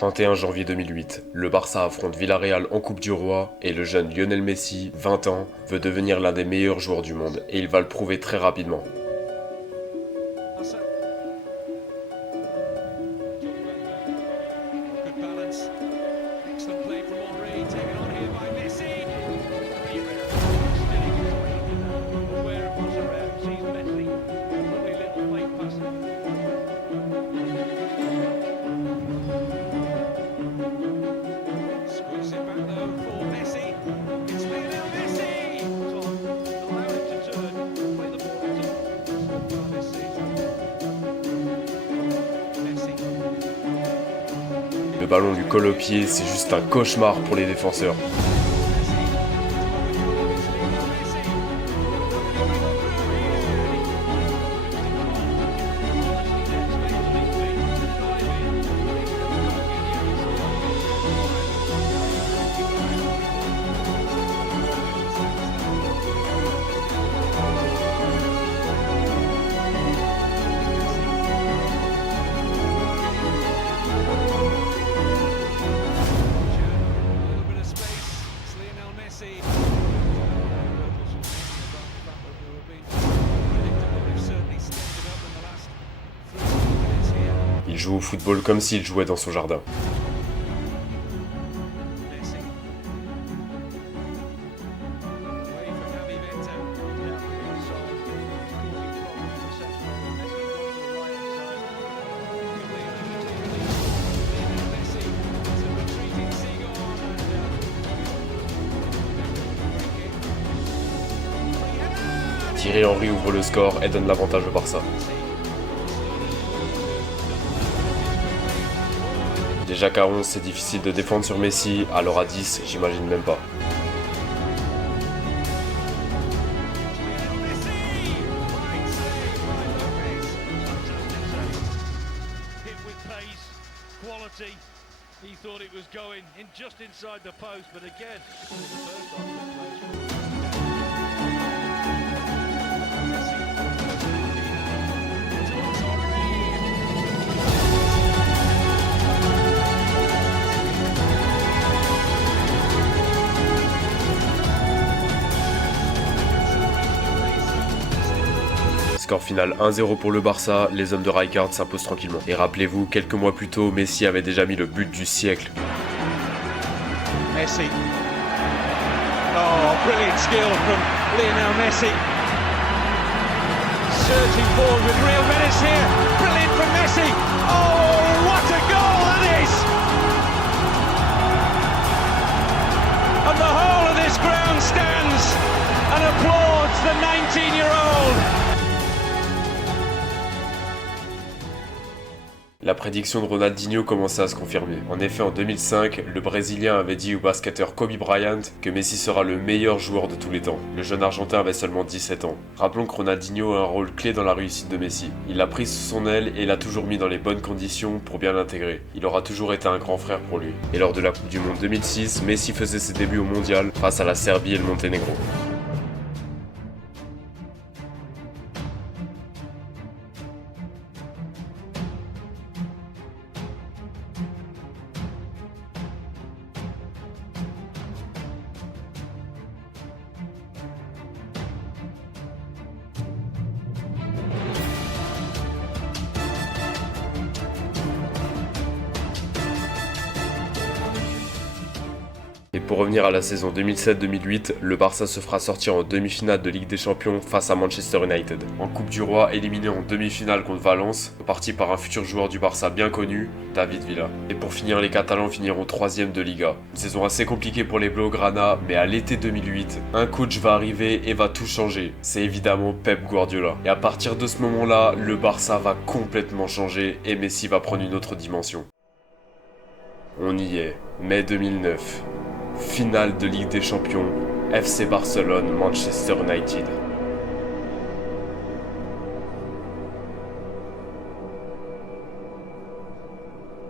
31 janvier 2008, le Barça affronte Villarreal en Coupe du Roi et le jeune Lionel Messi, 20 ans, veut devenir l'un des meilleurs joueurs du monde et il va le prouver très rapidement. Le ballon lui colle au pied, c'est juste un cauchemar pour les défenseurs. Il joue au football comme s'il jouait dans son jardin. Thierry Henry ouvre le score et donne l'avantage au Barça. Déjà qu'à 11 c'est difficile de défendre sur Messi, alors à 10 j'imagine même pas. Score final 1-0 pour le Barça, les hommes de Rijkaard s'imposent tranquillement. Et rappelez-vous, quelques mois plus tôt, Messi avait déjà mis le but du siècle. Messi. Oh, brilliant skill from Lionel Messi. Surging forward with real menace here. Brilliant from Messi. Oh, what a goal that is! And the whole of this ground stands and applauds the 19-year-old. La prédiction de Ronaldinho commençait à se confirmer. En effet, en 2005, le Brésilien avait dit au basketteur Kobe Bryant que Messi sera le meilleur joueur de tous les temps. Le jeune Argentin avait seulement 17 ans. Rappelons que Ronaldinho a un rôle clé dans la réussite de Messi. Il l'a pris sous son aile et l'a toujours mis dans les bonnes conditions pour bien l'intégrer. Il aura toujours été un grand frère pour lui. Et lors de la Coupe du Monde 2006, Messi faisait ses débuts au Mondial face à la Serbie et le Monténégro. Et pour revenir à la saison 2007-2008, le Barça se fera sortir en demi-finale de Ligue des Champions face à Manchester United. En Coupe du Roi, éliminé en demi-finale contre Valence, parti par un futur joueur du Barça bien connu, David Villa. Et pour finir, les Catalans finiront 3ème de Liga. Une saison assez compliquée pour les Blaugrana, mais à l'été 2008, un coach va arriver et va tout changer. C'est évidemment Pep Guardiola. Et à partir de ce moment-là, le Barça va complètement changer et Messi va prendre une autre dimension. On y est, mai 2009. Finale de Ligue des Champions, FC Barcelone, Manchester United.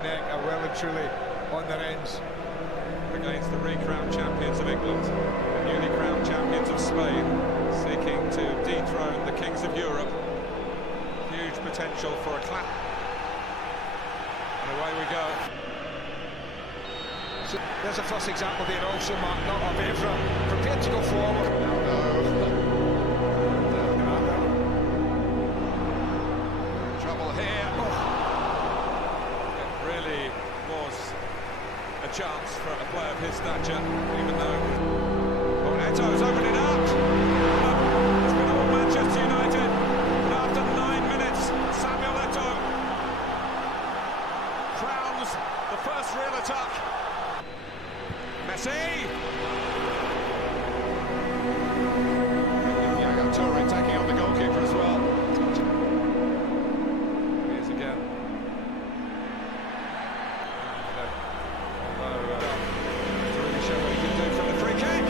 Are well and truly on their ends against the recrowned champions of England, the newly crowned champions of Spain, seeking to dethrone the kings of Europe. Huge potential for a clap. And away we go. So there's a first example there also, Mark, not of Evra, prepared to go forward. Trouble here. It really was a chance for a player of his stature, even though Eto's opened it up. It's been all Manchester United, but after 9 minutes, Samuel Eto'o crowns the first real attack. Messi! Yaya Toure taking on the goalkeeper as well. Here's again. Although, to really show what he can do from the free kick.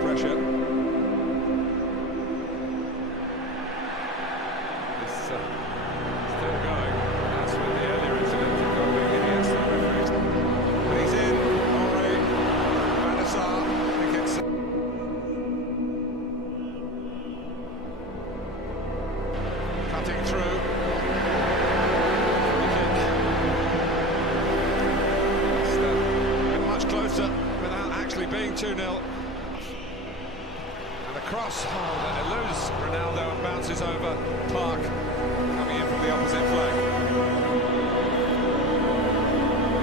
Pressure. It's still going, as with the earlier incident of going against the referees. But he's in, Henri Van der Sar, I think it's... Cutting through. Free kick. It's much closer without actually being 2-0. And the cross, that eludes Ronaldo and bounces over Park, coming in from the opposite flank.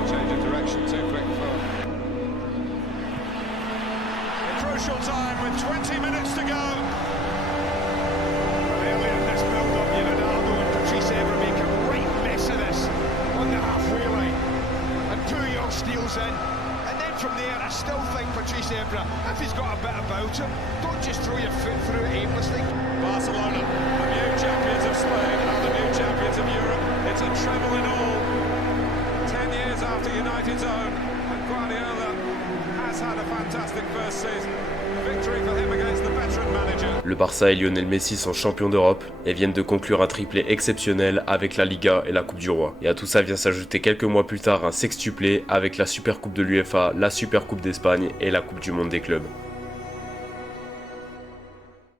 Change of direction too quick for... A crucial time with 20 minutes to go. Early in this build-up, Ronaldo and Patrice Evra make a right mess of this on the halfway line. And 2 young steals in. And then from there, I still think Patrice Evra, if he's got a bit about him, don't just throw your foot through it aimlessly. Barcelona, the new champions of Spain and the new champions of Europe. It's a treble in all. 10 years after United's own, and Guardiola has had a fantastic first season. Victory for him against the veteran manager. Le Barça et Lionel Messi sont champions d'Europe et viennent de conclure un triplé exceptionnel avec la Liga et la Coupe du Roi. Et à tout ça vient s'ajouter quelques mois plus tard un sextuplé avec la Super Coupe de l'UEFA, la Super Coupe d'Espagne et la Coupe du Monde des clubs.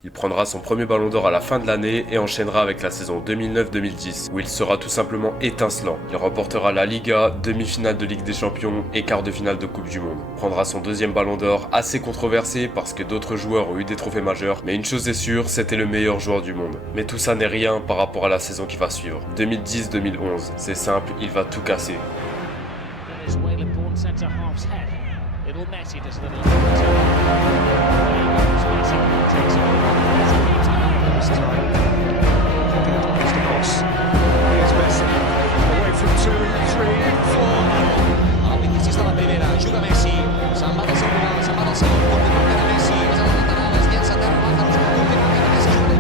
Il prendra son premier ballon d'or à la fin de l'année et enchaînera avec la saison 2009-2010 où il sera tout simplement étincelant. Il remportera la Liga, demi-finale de Ligue des Champions et quart de finale de Coupe du Monde. Il prendra son deuxième ballon d'or assez controversé parce que d'autres joueurs ont eu des trophées majeurs, mais une chose est sûre, c'était le meilleur joueur du monde. Mais tout ça n'est rien par rapport à la saison qui va suivre. 2010-2011, c'est simple, il va tout casser. Little Messi does a little Here's Messi, away from 2, 3, 4. Al 26 de la primera, juga Messi, se'n va del seu final, se'n va del segon, continua encara Messi, és a les laterales, llença a terra, Lázaro, continua encara Messi, juga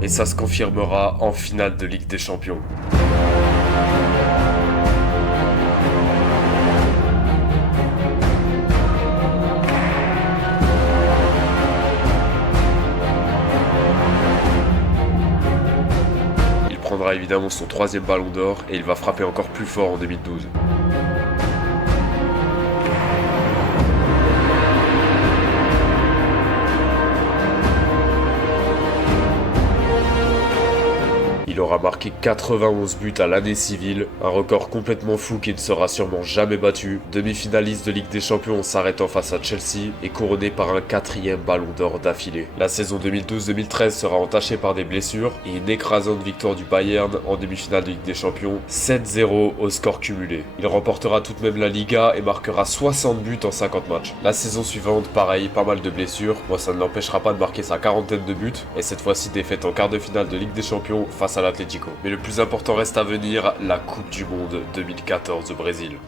Et ça se confirmera en finale de Ligue des Champions. Il prendra évidemment son troisième ballon d'or et il va frapper encore plus fort en 2012. aura marqué 91 buts à l'année civile, un record complètement fou qui ne sera sûrement jamais battu. Demi-finaliste de Ligue des Champions en s'arrêtant face à Chelsea et couronné par un 4e ballon d'or d'affilée. La saison 2012-2013 sera entachée par des blessures et une écrasante victoire du Bayern en demi-finale de Ligue des Champions, 7-0 au score cumulé. Il remportera tout de même la Liga et marquera 60 buts en 50 matchs. La saison suivante, pareil, pas mal de blessures. Moi, ça ne l'empêchera pas de marquer sa 40aine de buts et cette fois-ci défaite en quart de finale de Ligue des Champions face à l'Atlético. Mais le plus important reste à venir, la Coupe du Monde 2014 au Brésil.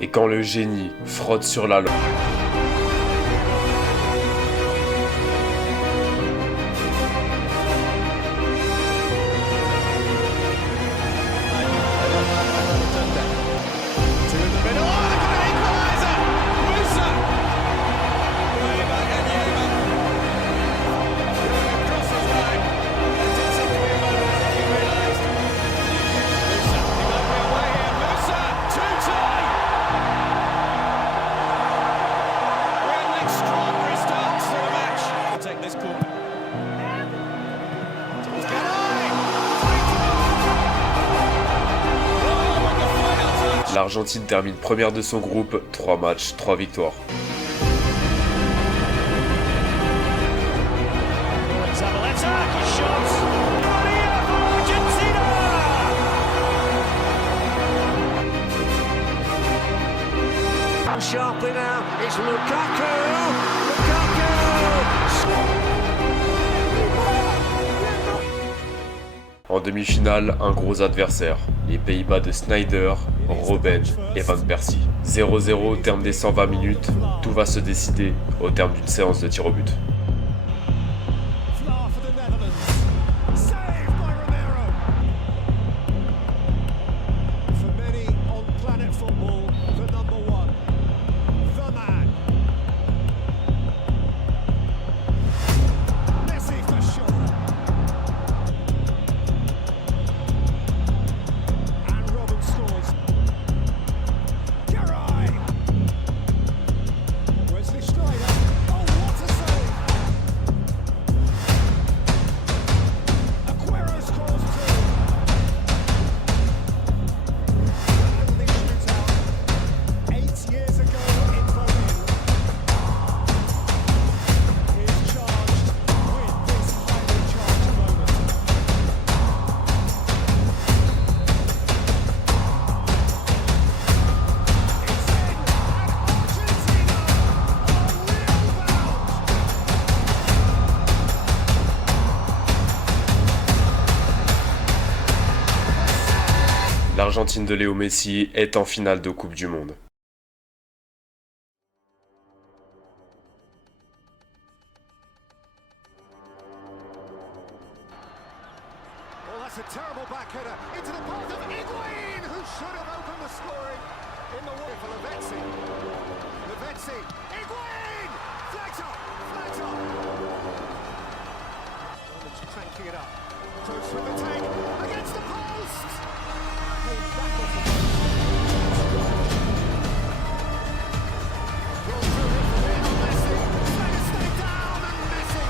Et quand le génie frotte sur la langue, l'Argentine termine première de son groupe, 3 matchs, 3 victoires. Sharply now, it's Lukaku! En demi-finale, un gros adversaire, les Pays-Bas de Sneijder, Robben et Van Persie. 0-0 au terme des 120 minutes, tout va se décider au terme d'une séance de tir au but. L'Argentine de Léo Messi est en finale de Coupe du Monde. Well, that's a terrible back header into the path of Higuain, who should have opened the scoring in the way for Lavezzi. Lavezzi, Higuain! Flags up, flags up. Roman's cranking it up. Close with the take, against the post! Pulled back off the post. Roll through it for Lionel Messi. Stay down, and Messi!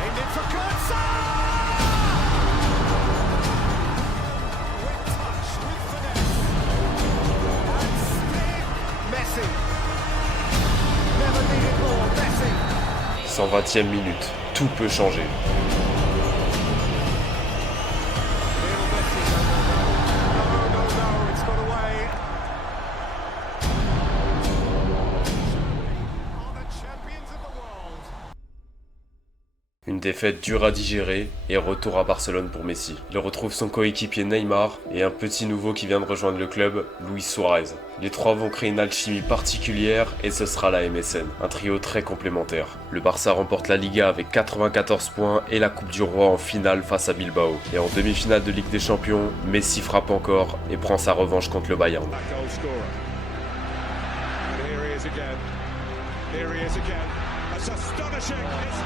Aimed in for Kurtza! With touch, with finesse. And still Messi. Never needed more, Messi. 120e minute, tout peut changer. Lionel Messi, no, it's got away. Germany are the champions of the world. Une défaite dure à digérer et retour à Barcelone pour Messi. Il retrouve son coéquipier Neymar et un petit nouveau qui vient de rejoindre le club, Luis Suarez. Les trois vont créer une alchimie particulière et ce sera la MSN, un trio très complémentaire. Le Barça remporte la Liga avec 94 points et la Coupe du Roi en finale face à Bilbao. Et en demi-finale de Ligue des Champions, Messi frappe encore et prend sa revanche contre le Bayern. Here he is again. That's astonishing. It's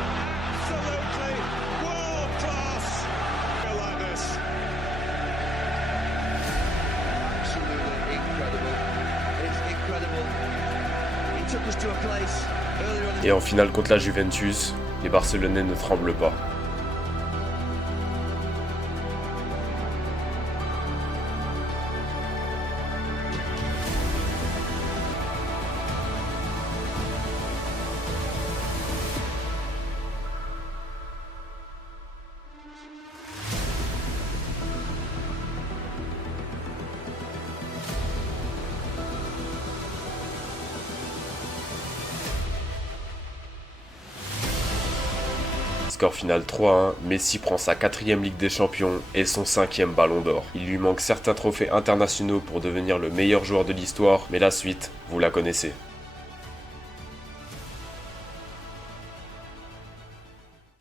absolutely world class. Feel like this. Absolutely incredible. It's incredible. He took us to a place earlier on. Et en finale contre la Juventus, les Barcelonais ne tremblent pas. Score final 3-1, Messi prend sa 4e Ligue des Champions et son 5e Ballon d'Or. Il lui manque certains trophées internationaux pour devenir le meilleur joueur de l'histoire, mais la suite, vous la connaissez.